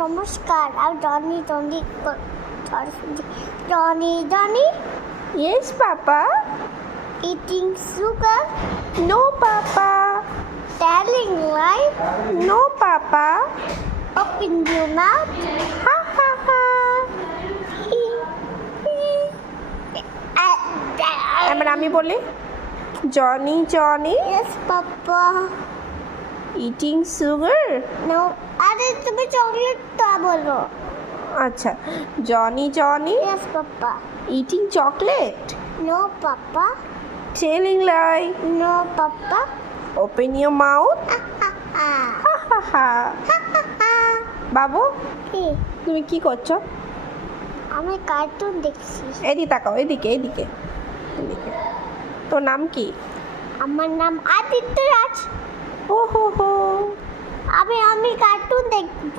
নমস্কার, আমি Johnny Saraswati. Johnny Yes, Papa. eating sugar, No, Papa. telling lies, No, Papa. open your mouth. Ha ha ha. এবার আমি বলি Johnny Johnny Yes, Papa. Eating sugar. No, আরে তুমি চকলেটটা বলো। আচ্ছা, Johnny Johnny Yes, Papa. Eating chocolate. No, Papa. Telling lie. No, Papa. Open your mouth. Ah, হা হা হা। ah. বাবু কি? তুমি কি করছো? আমি কার্টুন দেখছি। এদিকে তাকাও, এদিকে এদিকে এদিকে। তোর নাম কি? আমার নাম আদিত্য রাজ। ও হো হো। আমি কার্টুন দেখবো।